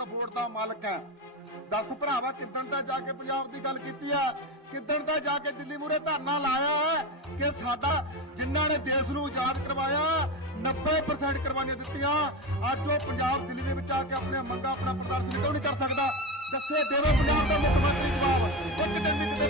ਹੁਣ ਵੋਟ ਦਾ ਮਾਲਕ ਹੈ? ਦੱਸ ਭਰਾਵਾ, ਕਿੱਦਣ ਦਾ ਜਾ ਕੇ ਪੰਜਾਬ ਦੀ ਗੱਲ ਕੀਤੀ ਆ ਕਿੱਦਣ ਦਾ ਜਾ ਕੇ ਦਿੱਲੀ ਮੂਰੇ ਧਰਨਾ ਲਾਇਆ ਹੈ ਕਿ ਸਾਡਾ ਜਿਨ੍ਹਾਂ ਨੇ ਦੇਸ਼ ਨੂੰ ਆਜ਼ਾਦ ਕਰਵਾਇਆ 90% ਕੁਰਬਾਨੀਆਂ ਦਿੱਤੀਆਂ। ਅੱਜ ਉਹ ਪੰਜਾਬ ਦਿੱਲੀ ਦੇ ਵਿੱਚ ਆ ਕੇ ਆਪਣੇ ਮੰਗਾਂ, ਆਪਣਾ ਪ੍ਰਦਰਸ਼ਨ ਕਿਉਂ ਨਹੀਂ ਕਰ ਸਕਦਾ? ਦੱਸੇ ਦੇਵੋ ਪੰਜਾਬ ਦਾ ਮੁੱਖ ਮੰਤਰੀ ਜਵਾਬ। ਇੱਕ ਦਿਨ ਵੀ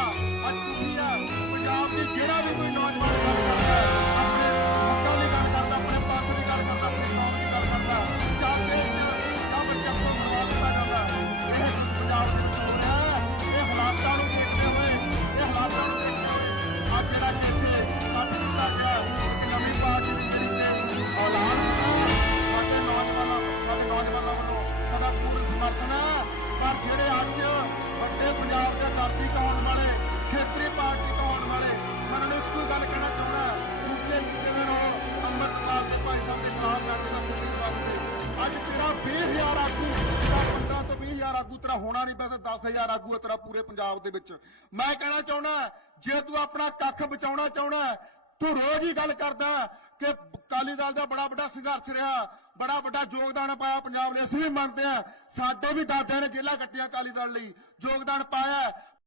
아, 아, 15 ਤੋਂ 20000 ਆਗੂ, ਤੇਰਾ ਹੋਣਾ ਨਹੀਂ ਵੈਸੇ 10000 ਆਗੂ ਹੈ ਤੇਰਾ ਪੂਰੇ ਪੰਜਾਬ ਦੇ ਵਿੱਚ। ਮੈਂ ਕਹਿਣਾ ਚਾਹੁੰਦਾ ਜੇ ਤੂੰ ਆਪਣਾ ਕੱਖ ਬਚਾਉਣਾ ਚਾਹੁੰਦਾ ਤੂੰ ਰੋਜ਼ ਹੀ ਗੱਲ ਕਰਦਾ ਕਿ ਅਕਾਲੀ ਦਲ ਦਾ ਬੜਾ ਵੱਡਾ ਸੰਘਰਸ਼ ਰਿਹਾ, ਬੜਾ ਵੱਡਾ ਯੋਗਦਾਨ ਪਾਇਆ ਪੰਜਾਬ ਨੇ। ਅਸੀਂ ਵੀ ਮੰਨਦੇ ਆ ਸਾਡੇ ਵੀ ਦਾਦਿਆਂ ਨੇ ਜੇਲ੍ਹਾਂ ਕੱਟਿਆ ਅਕਾਲੀ ਦਲ ਲਈ, ਯੋਗਦਾਨ ਪਾਇਆ